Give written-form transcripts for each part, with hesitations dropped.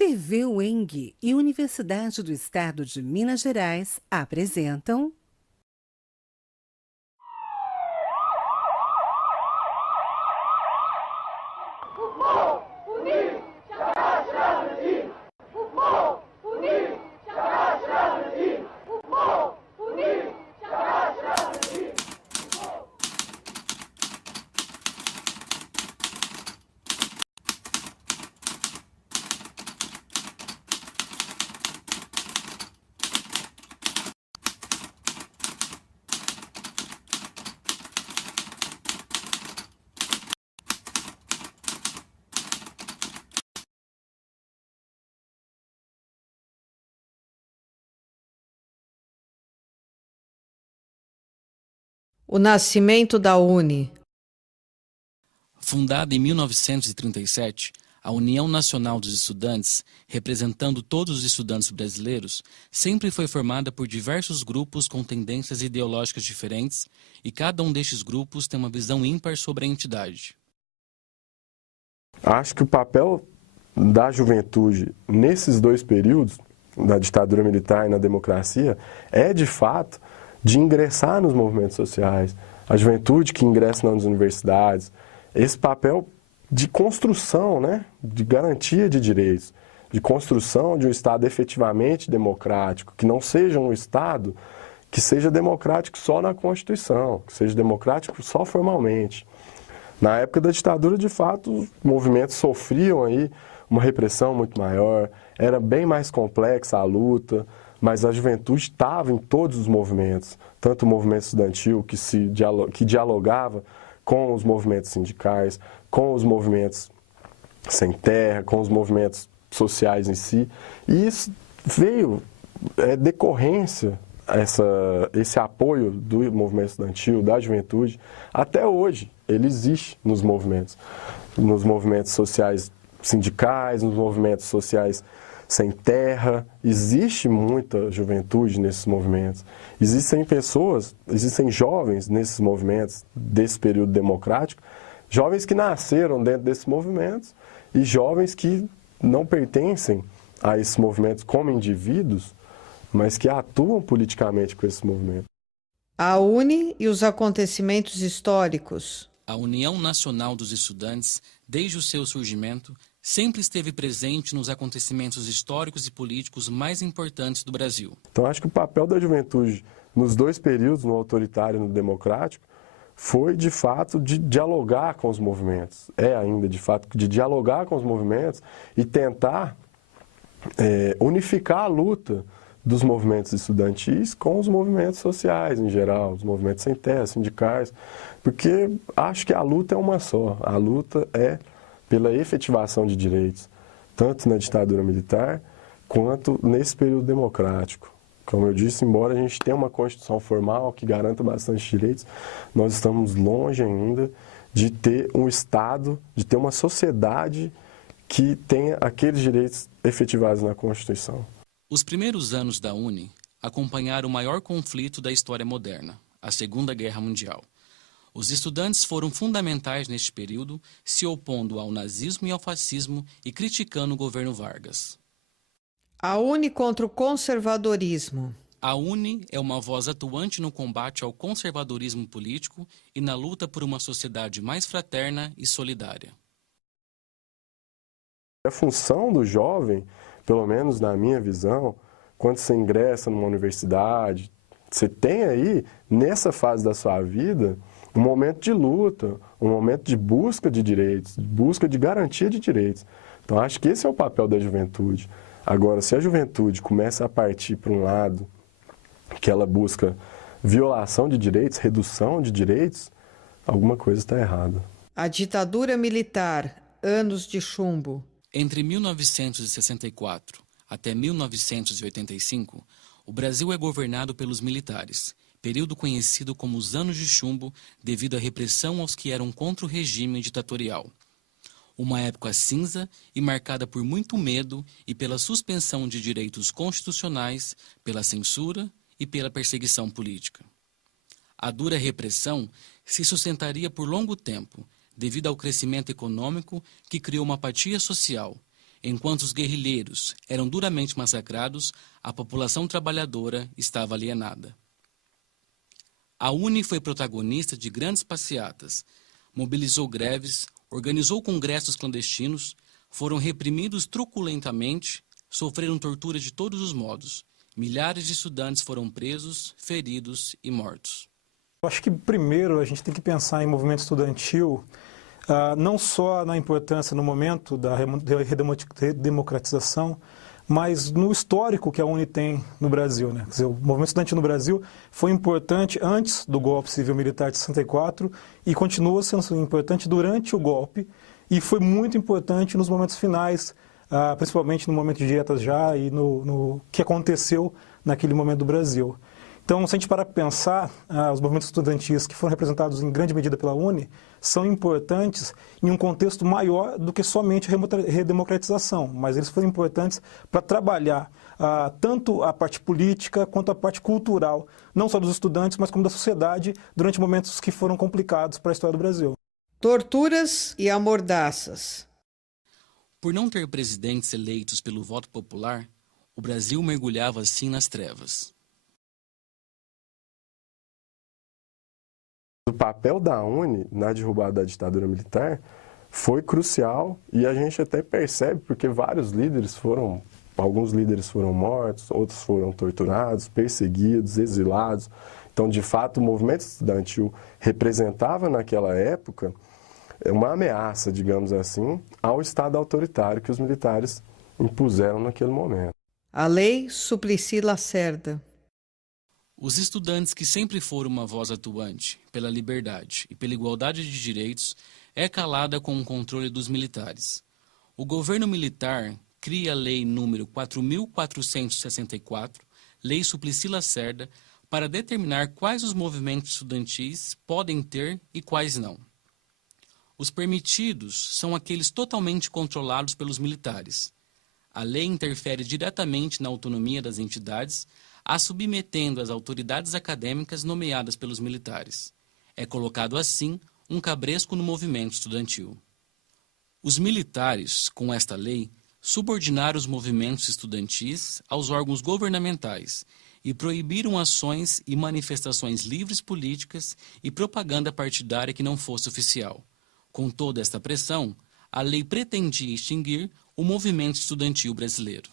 TV UENG e Universidade do Estado de Minas Gerais apresentam O nascimento da UNE. Fundada em 1937, a União Nacional dos Estudantes, representando todos os estudantes brasileiros, sempre foi formada por diversos grupos com tendências ideológicas diferentes e cada um destes grupos tem uma visão ímpar sobre a entidade. Acho que o papel da juventude nesses dois períodos, na ditadura militar e na democracia, é de fato de ingressar nos movimentos sociais, a juventude que ingressa nas universidades, esse papel de construção, né, de garantia de direitos, de construção de um Estado efetivamente democrático, que não seja um Estado que seja democrático só na Constituição, que seja democrático só formalmente. Na época da ditadura, de fato, os movimentos sofriam aí uma repressão muito maior, era bem mais complexa a luta, mas a juventude estava em todos os movimentos, tanto o movimento estudantil que dialogava com os movimentos sindicais, com os movimentos sem terra, com os movimentos sociais em si, e isso veio decorrência, esse apoio do movimento estudantil, da juventude, até hoje ele existe nos movimentos sociais sindicais, nos movimentos sociais sem terra, existe muita juventude nesses movimentos. Existem pessoas, existem jovens nesses movimentos desse período democrático, jovens que nasceram dentro desses movimentos e jovens que não pertencem a esses movimentos como indivíduos, mas que atuam politicamente com esses movimentos. A UNE e os acontecimentos históricos. A União Nacional dos Estudantes, desde o seu surgimento, sempre esteve presente nos acontecimentos históricos e políticos mais importantes do Brasil. Então, acho que o papel da juventude nos dois períodos, no autoritário e no democrático, foi, de fato, de dialogar com os movimentos. É ainda, de fato, de dialogar com os movimentos e tentar unificar a luta dos movimentos estudantis com os movimentos sociais, em geral, os movimentos sem terra, sindicais, porque acho que a luta é uma só. A luta é pela efetivação de direitos, tanto na ditadura militar quanto nesse período democrático. Como eu disse, embora a gente tenha uma Constituição formal que garanta bastante direitos, nós estamos longe ainda de ter um Estado, de ter uma sociedade que tenha aqueles direitos efetivados na Constituição. Os primeiros anos da UNE acompanharam o maior conflito da história moderna, a Segunda Guerra Mundial. Os estudantes foram fundamentais neste período, se opondo ao nazismo e ao fascismo e criticando o governo Vargas. A UNE contra o conservadorismo. A UNE é uma voz atuante no combate ao conservadorismo político e na luta por uma sociedade mais fraterna e solidária. A função do jovem, pelo menos na minha visão, quando você ingressa numa universidade, você tem aí, nessa fase da sua vida, um momento de luta, um momento de busca de direitos, busca de garantia de direitos. Então, acho que esse é o papel da juventude. Agora, se a juventude começa a partir para um lado que ela busca violação de direitos, redução de direitos, alguma coisa está errada. A ditadura militar, anos de chumbo. Entre 1964 até 1985, o Brasil é governado pelos militares, período conhecido como os Anos de Chumbo devido à repressão aos que eram contra o regime ditatorial. Uma época cinza e marcada por muito medo e pela suspensão de direitos constitucionais, pela censura e pela perseguição política. A dura repressão se sustentaria por longo tempo, devido ao crescimento econômico que criou uma apatia social Enquanto os guerrilheiros eram duramente massacrados, a população trabalhadora estava alienada. A UNE foi protagonista de grandes passeatas, mobilizou greves, organizou congressos clandestinos, foram reprimidos truculentamente, sofreram tortura de todos os modos. Milhares de estudantes foram presos, feridos e mortos. Eu acho que primeiro a gente tem que pensar em movimento estudantil, não só na importância no momento da redemocratização, mas no histórico que a UNE tem no Brasil, né? Quer dizer, o movimento estudantil no Brasil foi importante antes do golpe civil-militar de 64 e continua sendo importante durante o golpe e foi muito importante nos momentos finais, principalmente no momento de dietas já e no que aconteceu naquele momento do Brasil. Então, se a gente parar para pensar, os movimentos estudantis que foram representados em grande medida pela UNE são importantes em um contexto maior do que somente a redemocratização, mas eles foram importantes para trabalhar tanto a parte política quanto a parte cultural, não só dos estudantes, mas como da sociedade, durante momentos que foram complicados para a história do Brasil. Torturas e amordaças. Por não ter presidentes eleitos pelo voto popular, o Brasil mergulhava assim nas trevas. O papel da UNE na derrubada da ditadura militar foi crucial e a gente até percebe porque alguns líderes foram mortos, outros foram torturados, perseguidos, exilados. Então, de fato, o movimento estudantil representava naquela época uma ameaça, digamos assim, ao Estado autoritário que os militares impuseram naquele momento. A Lei Suplicy Lacerda. Os estudantes que sempre foram uma voz atuante pela liberdade e pela igualdade de direitos é calada com o controle dos militares. O governo militar cria a Lei número 4.464, Lei Suplicy Lacerda, para determinar quais os movimentos estudantis podem ter e quais não. Os permitidos são aqueles totalmente controlados pelos militares. A lei interfere diretamente na autonomia das entidades, a submetendo às autoridades acadêmicas nomeadas pelos militares. É colocado assim um cabresco no movimento estudantil. Os militares, com esta lei, subordinaram os movimentos estudantis aos órgãos governamentais e proibiram ações e manifestações livres políticas e propaganda partidária que não fosse oficial. Com toda esta pressão, a lei pretendia extinguir o movimento estudantil brasileiro.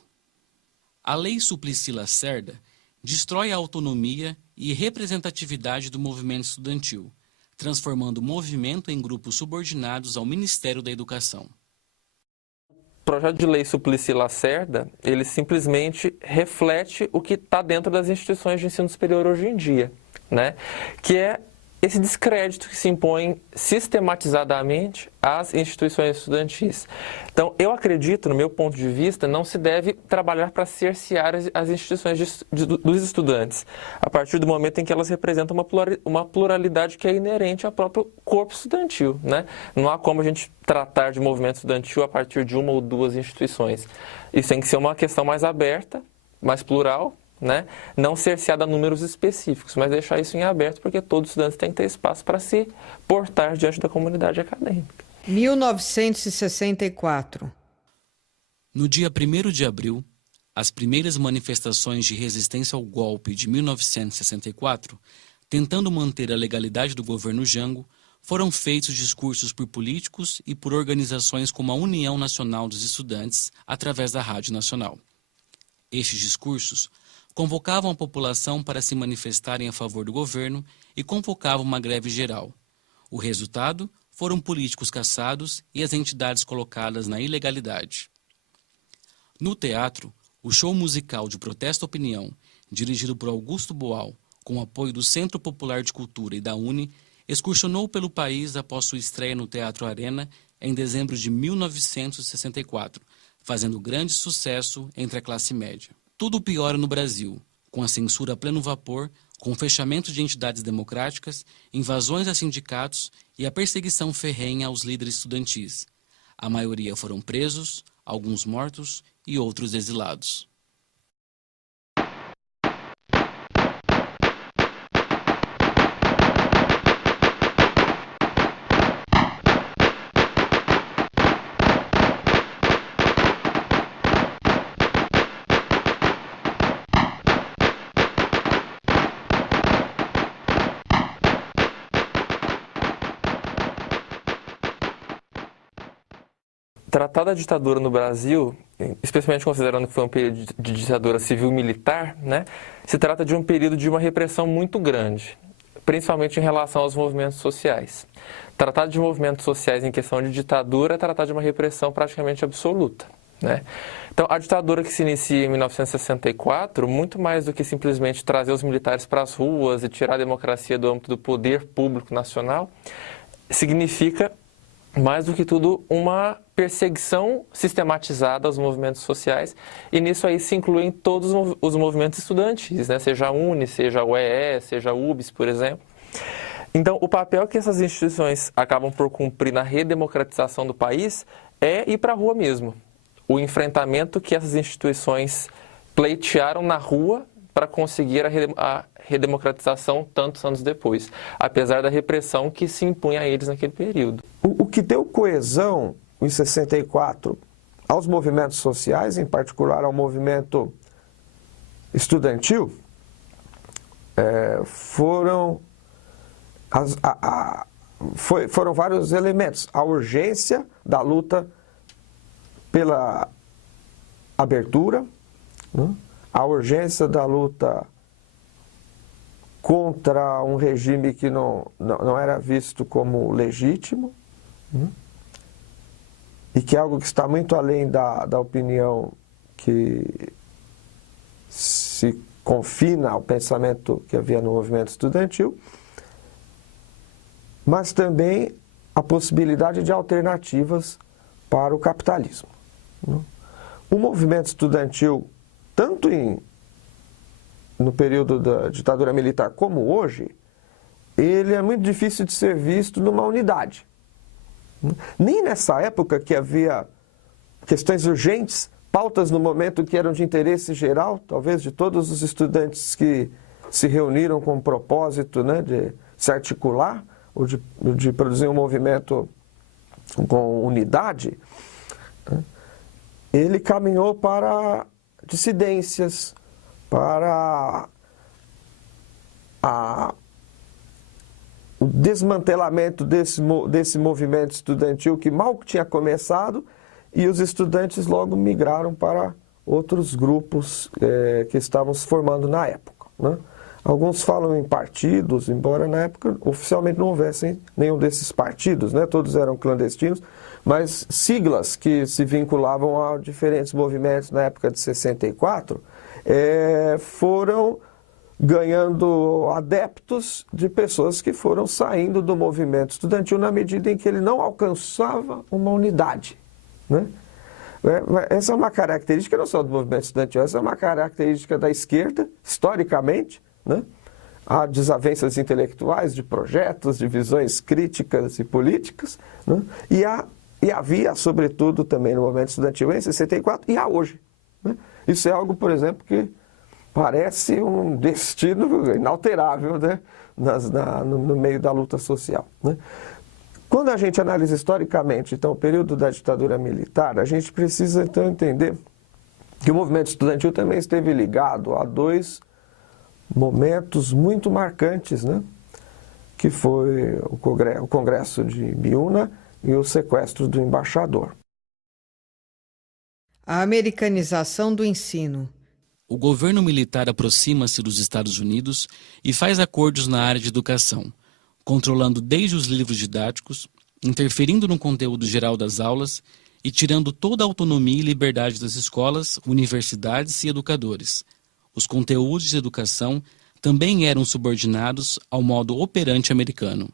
A Lei Suplicy Lacerda destrói a autonomia e representatividade do movimento estudantil, transformando o movimento em grupos subordinados ao Ministério da Educação. O projeto de lei Suplicy Lacerda, ele simplesmente reflete o que está dentro das instituições de ensino superior hoje em dia, né? Que é esse descrédito que se impõe sistematizadamente às instituições estudantis. Então, eu acredito, no meu ponto de vista, não se deve trabalhar para cercear as instituições dos estudantes, a partir do momento em que elas representam uma pluralidade que é inerente ao próprio corpo estudantil, né? Não há como a gente tratar de movimento estudantil a partir de uma ou duas instituições. Isso tem que ser uma questão mais aberta, mais plural, né? Não cerceada a números específicos, mas deixar isso em aberto, porque todos os estudantes têm que ter espaço para se portar diante da comunidade acadêmica. 1964. No dia 1º de abril, as primeiras manifestações de resistência ao golpe de 1964, tentando manter a legalidade do governo Jango, foram feitos discursos por políticos e por organizações como a União Nacional dos Estudantes, através da Rádio Nacional. Estes discursos convocavam a população para se manifestarem a favor do governo e convocavam uma greve geral. O resultado foram políticos caçados e as entidades colocadas na ilegalidade. No teatro, o show musical de protesto à opinião, dirigido por Augusto Boal, com apoio do Centro Popular de Cultura e da UNE, excursionou pelo país após sua estreia no Teatro Arena em dezembro de 1964, fazendo grande sucesso entre a classe média. Tudo piora no Brasil, com a censura a pleno vapor, com o fechamento de entidades democráticas, invasões a sindicatos e a perseguição ferrenha aos líderes estudantis. A maioria foram presos, alguns mortos e outros exilados. tratar da ditadura no Brasil, especialmente considerando que foi um período de ditadura civil-militar, né, se trata de um período de uma repressão muito grande, principalmente em relação aos movimentos sociais. Tratar de movimentos sociais em questão de ditadura é tratar de uma repressão praticamente absoluta, né? Então, a ditadura que se inicia em 1964, muito mais do que simplesmente trazer os militares para as ruas e tirar a democracia do âmbito do poder público nacional, significa, mais do que tudo, uma perseguição sistematizada aos movimentos sociais, e nisso aí se incluem todos os movimentos estudantis, né? Seja a UNE, seja a UEE, seja a UBS, por exemplo. Então, o papel que essas instituições acabam por cumprir na redemocratização do país é ir para a rua mesmo. O enfrentamento que essas instituições pleitearam na rua para conseguir a redemocratização tantos anos depois, apesar da repressão que se impunha a eles naquele período. O que deu coesão em 64 aos movimentos sociais, em particular ao movimento estudantil, foram vários elementos. A urgência da luta pela abertura, né? A urgência da luta contra um regime que não era visto como legítimo, né? E que é algo que está muito além da opinião que se confina ao pensamento que havia no movimento estudantil, mas também a possibilidade de alternativas para o capitalismo. O movimento estudantil, tanto no período da ditadura militar como hoje, ele é muito difícil de ser visto numa unidade. Nem nessa época que havia questões urgentes, pautas no momento que eram de interesse geral, talvez de todos os estudantes que se reuniram com o propósito, né, de se articular, ou de produzir um movimento com unidade, né, ele caminhou para dissidências, para o desmantelamento desse movimento estudantil que mal tinha começado, e os estudantes logo migraram para outros grupos que estavam se formando na época, né? Alguns falam em partidos, embora na época oficialmente não houvessem nenhum desses partidos, né? Todos eram clandestinos, mas siglas que se vinculavam a diferentes movimentos na época de 64 foram ganhando adeptos de pessoas que foram saindo do movimento estudantil na medida em que ele não alcançava uma unidade, né? Essa é uma característica não só do movimento estudantil, essa é uma característica da esquerda, historicamente, né? Há desavenças intelectuais, de projetos, de visões críticas e políticas, né? E havia, sobretudo, também no movimento estudantil em 64 e há hoje, né? Isso é algo, por exemplo, que parece um destino inalterável, né? No meio da luta social, né? Quando a gente analisa historicamente, então, o período da ditadura militar, a gente precisa, então, entender que o movimento estudantil também esteve ligado a dois momentos muito marcantes, né? Que foi o Congresso de Biúna e o sequestro do embaixador. A americanização do ensino. O governo militar aproxima-se dos Estados Unidos e faz acordos na área de educação, controlando desde os livros didáticos, interferindo no conteúdo geral das aulas e tirando toda a autonomia e liberdade das escolas, universidades e educadores. Os conteúdos de educação também eram subordinados ao modo operante americano.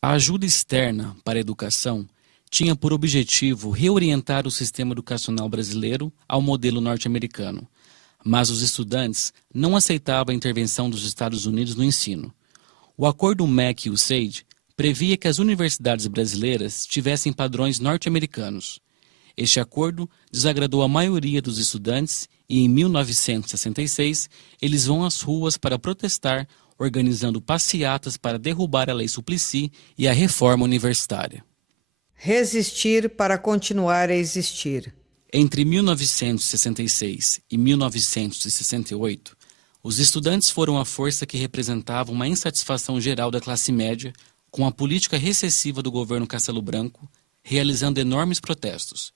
A ajuda externa para a educação tinha por objetivo reorientar o sistema educacional brasileiro ao modelo norte-americano, mas os estudantes não aceitavam a intervenção dos Estados Unidos no ensino. O acordo MEC-USAID previa que as universidades brasileiras tivessem padrões norte-americanos. Este acordo desagradou a maioria dos estudantes e, em 1966, eles vão às ruas para protestar, organizando passeatas para derrubar a Lei Suplicy e a reforma universitária. Resistir para continuar a existir. Entre 1966 e 1968, os estudantes foram a força que representava uma insatisfação geral da classe média com a política recessiva do governo Castelo Branco, realizando enormes protestos.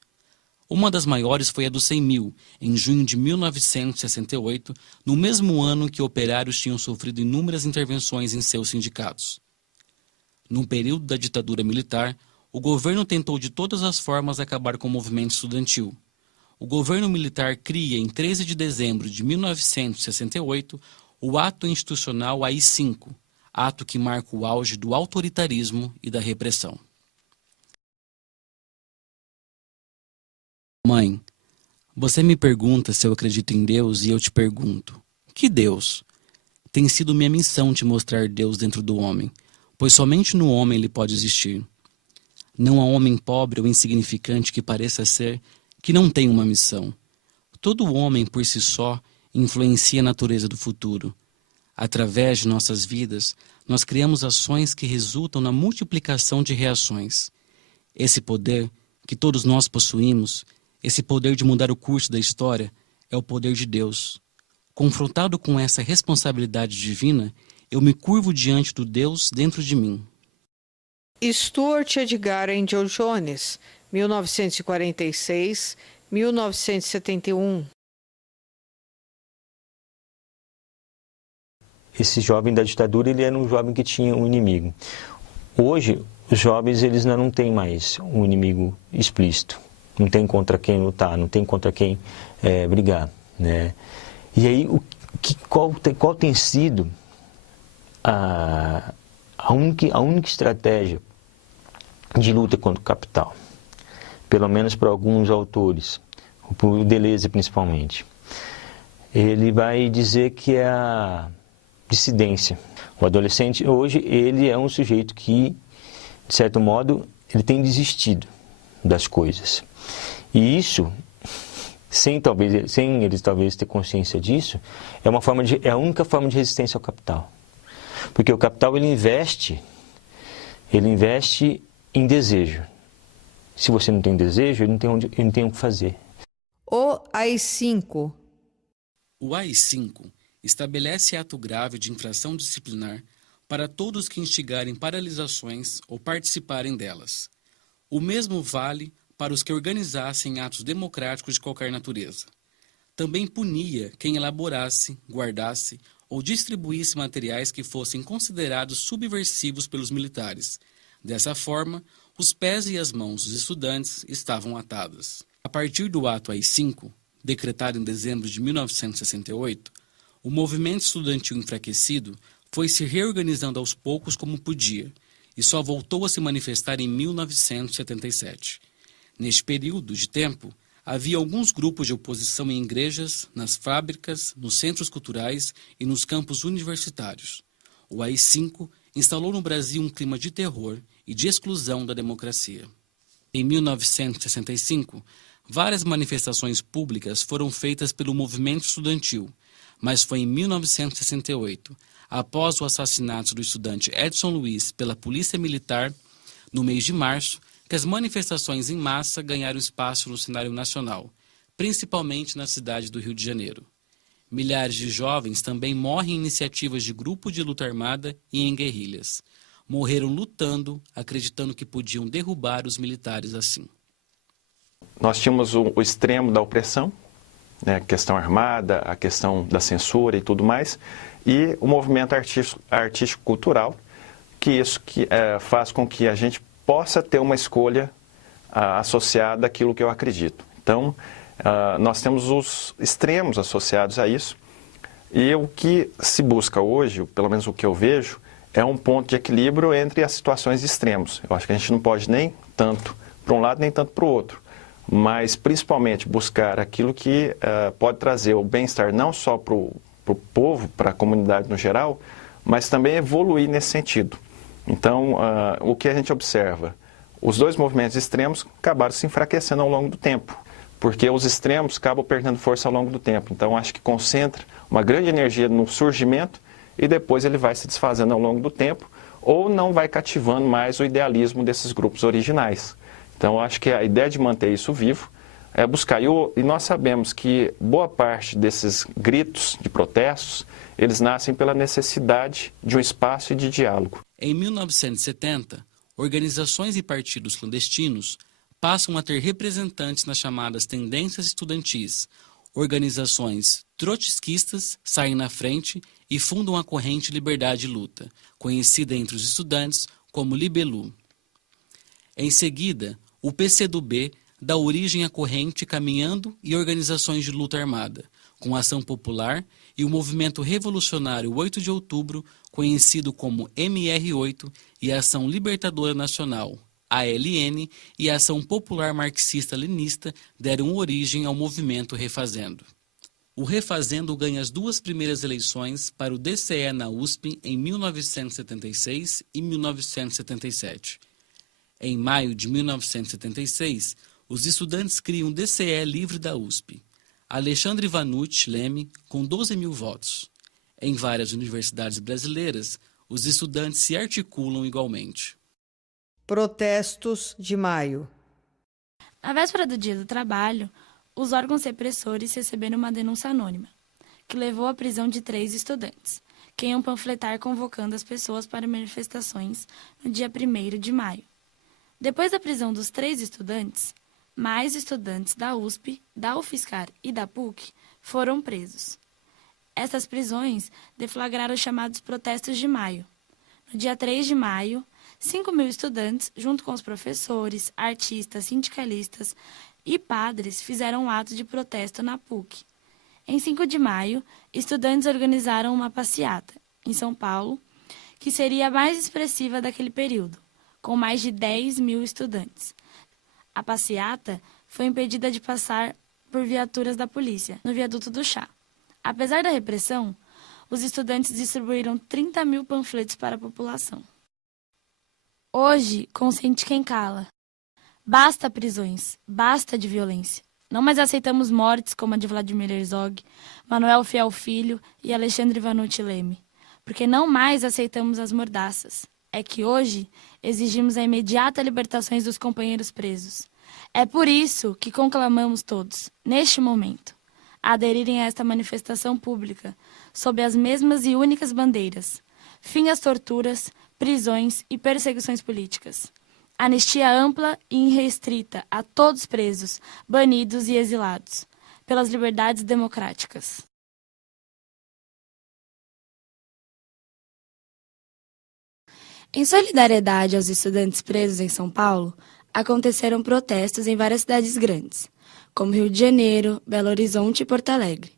Uma das maiores foi a dos 100 mil, em junho de 1968, no mesmo ano que operários tinham sofrido inúmeras intervenções em seus sindicatos. No período da ditadura militar, o governo tentou de todas as formas acabar com o movimento estudantil. O governo militar cria, em 13 de dezembro de 1968, o Ato Institucional AI-5, ato que marca o auge do autoritarismo e da repressão. Mãe, você me pergunta se eu acredito em Deus e eu te pergunto, que Deus? Tem sido minha missão te mostrar Deus dentro do homem, pois somente no homem ele pode existir. Não há homem pobre ou insignificante que pareça ser, que não tem uma missão. Todo homem por si só influencia a natureza do futuro. Através de nossas vidas, nós criamos ações que resultam na multiplicação de reações. Esse poder que todos nós possuímos, esse poder de mudar o curso da história, é o poder de Deus. Confrontado com essa responsabilidade divina, eu me curvo diante do Deus dentro de mim. Stuart Edgar Angel Jones, 1946-1971. Esse jovem da ditadura, ele era um jovem que tinha um inimigo. Hoje, os jovens eles não têm mais um inimigo explícito. Não tem contra quem lutar, não tem contra quem brigar, né? E aí, qual tem sido a única estratégia de luta contra o capital? Pelo menos para alguns autores, o Deleuze principalmente. Ele vai dizer que é a dissidência. O adolescente hoje, ele é um sujeito que, de certo modo, ele tem desistido das coisas. E isso, sem eles talvez ter consciência disso, é a única forma de resistência ao capital. Porque o capital ele investe em desejo. Se você não tem desejo, ele não tem o que fazer. O AI-5. O AI-5 estabelece ato grave de infração disciplinar para todos que instigarem paralisações ou participarem delas. O mesmo vale para os que organizassem atos democráticos de qualquer natureza. Também punia quem elaborasse, guardasse ou distribuísse materiais que fossem considerados subversivos pelos militares. Dessa forma, os pés e as mãos dos estudantes estavam atadas. A partir do ato AI-5, decretado em dezembro de 1968, o movimento estudantil enfraquecido foi se reorganizando aos poucos como podia e só voltou a se manifestar em 1977. Neste período de tempo, havia alguns grupos de oposição em igrejas, nas fábricas, nos centros culturais e nos campos universitários. O AI-5 instalou no Brasil um clima de terror e de exclusão da democracia. Em 1965, várias manifestações públicas foram feitas pelo movimento estudantil, mas foi em 1968, após o assassinato do estudante Edson Luiz pela Polícia Militar, no mês de março, que as manifestações em massa ganharam espaço no cenário nacional, principalmente na cidade do Rio de Janeiro. Milhares de jovens também morrem em iniciativas de grupo de luta armada e em guerrilhas. Morreram lutando, acreditando que podiam derrubar os militares assim. Nós tínhamos o extremo da opressão, né, a questão armada, a questão da censura e tudo mais, e o movimento artístico-cultural, que faz com que a gente possa ter uma escolha associada àquilo que eu acredito. Então, nós temos os extremos associados a isso, e o que se busca hoje, pelo menos o que eu vejo, é um ponto de equilíbrio entre as situações extremos. Eu acho que a gente não pode nem tanto para um lado, nem tanto para o outro, mas principalmente buscar aquilo que pode trazer o bem-estar não só para o povo, para a comunidade no geral, mas também evoluir nesse sentido. Então, o que a gente observa? Os dois movimentos extremos acabaram se enfraquecendo ao longo do tempo, porque os extremos acabam perdendo força ao longo do tempo. Então, acho que concentra uma grande energia no surgimento e depois ele vai se desfazendo ao longo do tempo ou não vai cativando mais o idealismo desses grupos originais. Então, acho que a ideia de manter isso vivo é buscar. E nós sabemos que boa parte desses gritos de protestos, eles nascem pela necessidade de um espaço e de diálogo. Em 1970, organizações e partidos clandestinos passam a ter representantes nas chamadas tendências estudantis. Organizações trotskistas saem na frente e fundam a corrente Liberdade e Luta, conhecida entre os estudantes como Libelu. Em seguida, o PCdoB dá origem à corrente Caminhando e organizações de luta armada, com ação popular e o movimento revolucionário 8 de outubro, conhecido como MR8, e a Ação Libertadora Nacional, ALN, e a Ação Popular Marxista-Leninista deram origem ao movimento Refazendo. O Refazendo ganha as duas primeiras eleições para o DCE na USP em 1976 e 1977. Em maio de 1976, os estudantes criam o DCE livre da USP. Alexandre Vanucci Leme, com 12 mil votos. Em várias universidades brasileiras, os estudantes se articulam igualmente. Protestos de maio. Na véspera do Dia do Trabalho, os órgãos repressores receberam uma denúncia anônima, que levou à prisão de 3 estudantes, que iam panfletar convocando as pessoas para manifestações no dia 1º de maio. Depois da prisão dos 3 estudantes, mais estudantes da USP, da UFSCar e da PUC foram presos. Essas prisões deflagraram os chamados protestos de maio. No dia 3 de maio, 5.000 estudantes, junto com os professores, artistas, sindicalistas e padres, fizeram um ato de protesto na PUC. Em 5 de maio, estudantes organizaram uma passeata, em São Paulo, que seria a mais expressiva daquele período, com mais de 10.000 estudantes. A passeata foi impedida de passar por viaturas da polícia, no viaduto do Chá. Apesar da repressão, os estudantes distribuíram 30.000 panfletos para a população. Hoje, consente quem cala. Basta prisões, basta de violência. Não mais aceitamos mortes como a de Vladimir Herzog, Manuel Fiel Filho e Alexandre Vanucci Leme, porque não mais aceitamos as mordaças. É que hoje exigimos a imediata libertação dos companheiros presos. É por isso que conclamamos todos, neste momento, a aderirem a esta manifestação pública, sob as mesmas e únicas bandeiras: fim às torturas, prisões e perseguições políticas. Anistia ampla e irrestrita a todos presos, banidos e exilados, pelas liberdades democráticas. Em solidariedade aos estudantes presos em São Paulo, aconteceram protestos em várias cidades grandes, como Rio de Janeiro, Belo Horizonte e Porto Alegre.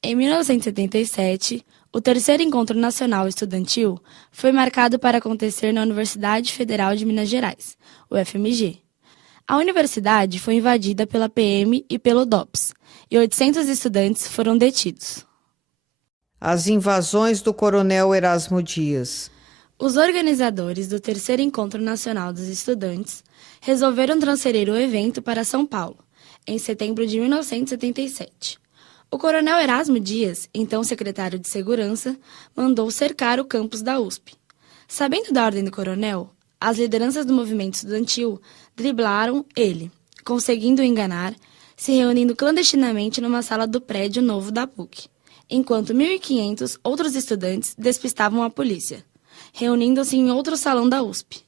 Em 1977, o terceiro Encontro Nacional Estudantil foi marcado para acontecer na Universidade Federal de Minas Gerais, UFMG. A universidade foi invadida pela PM e pelo DOPS, e 800 estudantes foram detidos. As invasões do Coronel Erasmo Dias. Os organizadores do terceiro Encontro Nacional dos Estudantes resolveram transferir o evento para São Paulo, em setembro de 1977. O coronel Erasmo Dias, então secretário de Segurança, mandou cercar o campus da USP. Sabendo da ordem do coronel, as lideranças do movimento estudantil driblaram ele, conseguindo o enganar, se reunindo clandestinamente numa sala do prédio novo da PUC, enquanto 1.500 outros estudantes despistavam a polícia, reunindo-se em outro salão da USP.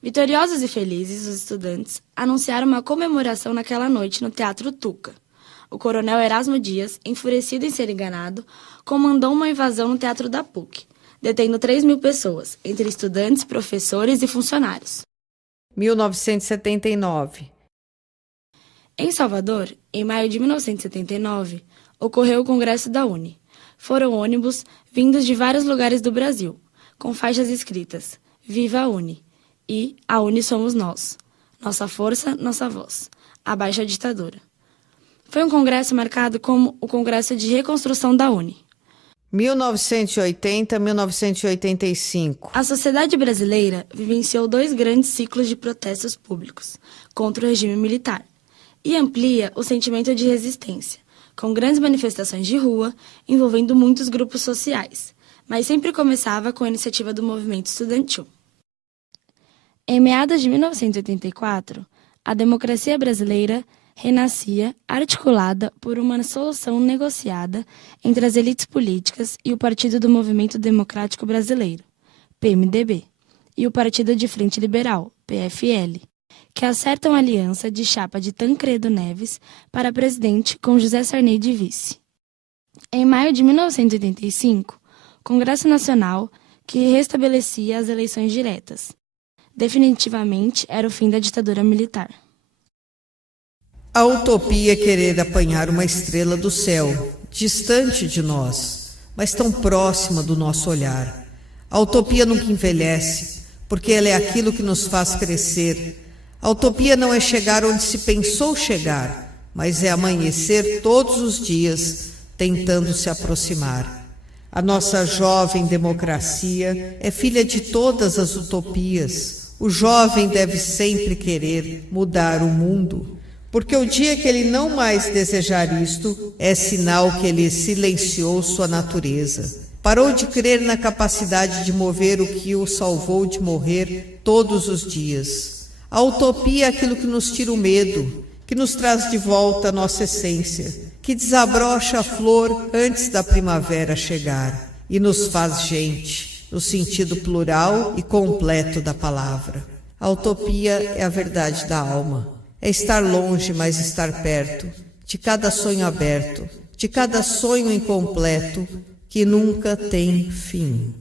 Vitoriosos e felizes, os estudantes anunciaram uma comemoração naquela noite no Teatro Tuca. O coronel Erasmo Dias, enfurecido em ser enganado, comandou uma invasão no Teatro da PUC, detendo 3.000 pessoas, entre estudantes, professores e funcionários. 1979. Em Salvador, em maio de 1979, ocorreu o Congresso da UNE. Foram ônibus vindos de vários lugares do Brasil, com faixas escritas "Viva a UNE" e "A UNE somos nós. Nossa força, nossa voz. Abaixo a ditadura". Foi um congresso marcado como o Congresso de Reconstrução da UNE. 1980-1985. A sociedade brasileira vivenciou 2 grandes ciclos de protestos públicos contra o regime militar e amplia o sentimento de resistência, com grandes manifestações de rua envolvendo muitos grupos sociais, mas sempre começava com a iniciativa do movimento estudantil. Em meados de 1984, a democracia brasileira renascia articulada por uma solução negociada entre as elites políticas e o Partido do Movimento Democrático Brasileiro, PMDB, e o Partido de Frente Liberal, PFL, que acertam a aliança de chapa de Tancredo Neves para presidente com José Sarney de vice. Em maio de 1985, Congresso Nacional que restabelecia as eleições diretas. Definitivamente era o fim da ditadura militar. A utopia é querer apanhar uma estrela do céu, distante de nós, mas tão próxima do nosso olhar. A utopia nunca envelhece, porque ela é aquilo que nos faz crescer. A utopia não é chegar onde se pensou chegar, mas é amanhecer todos os dias, tentando se aproximar. A nossa jovem democracia é filha de todas as utopias. O jovem deve sempre querer mudar o mundo, porque o dia que ele não mais desejar isto é sinal que ele silenciou sua natureza. Parou de crer na capacidade de mover o que o salvou de morrer todos os dias. A utopia é aquilo que nos tira o medo, que nos traz de volta a nossa essência, que desabrocha a flor antes da primavera chegar e nos faz gente, no sentido plural e completo da palavra. A utopia é a verdade da alma, é estar longe, mas estar perto, de cada sonho aberto, de cada sonho incompleto, que nunca tem fim.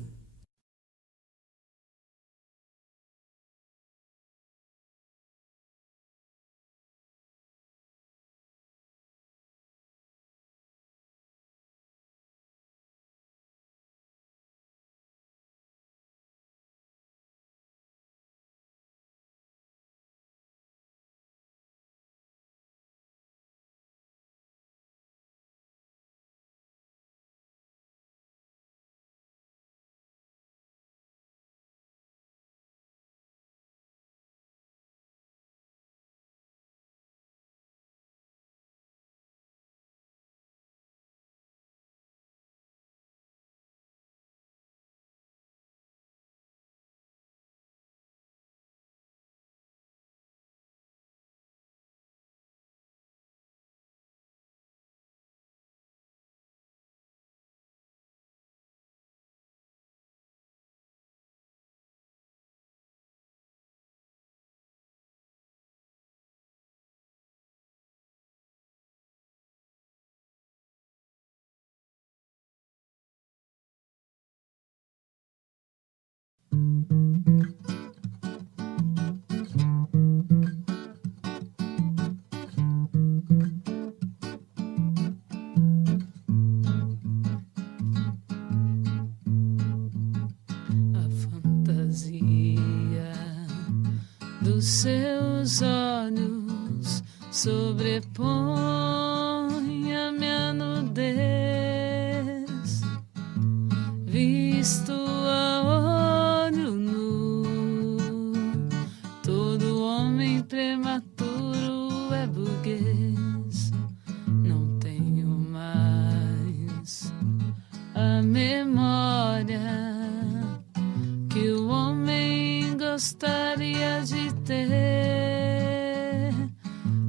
Dos seus olhos sobrepõe a minha nudez, visto a olho nu. Todo homem prematuro é burguês. Não tenho mais a memória que o homem gostaria de ter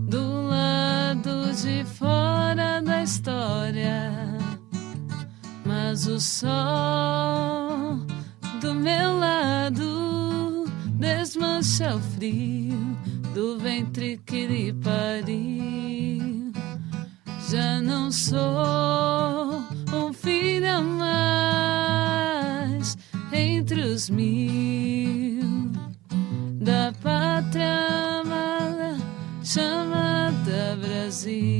do lado de fora da história, mas o sol do meu lado desmancha o frio do ventre que lhe pariu. Já não sou um filho a mais entre os mil da pátria amada chamada Brasil.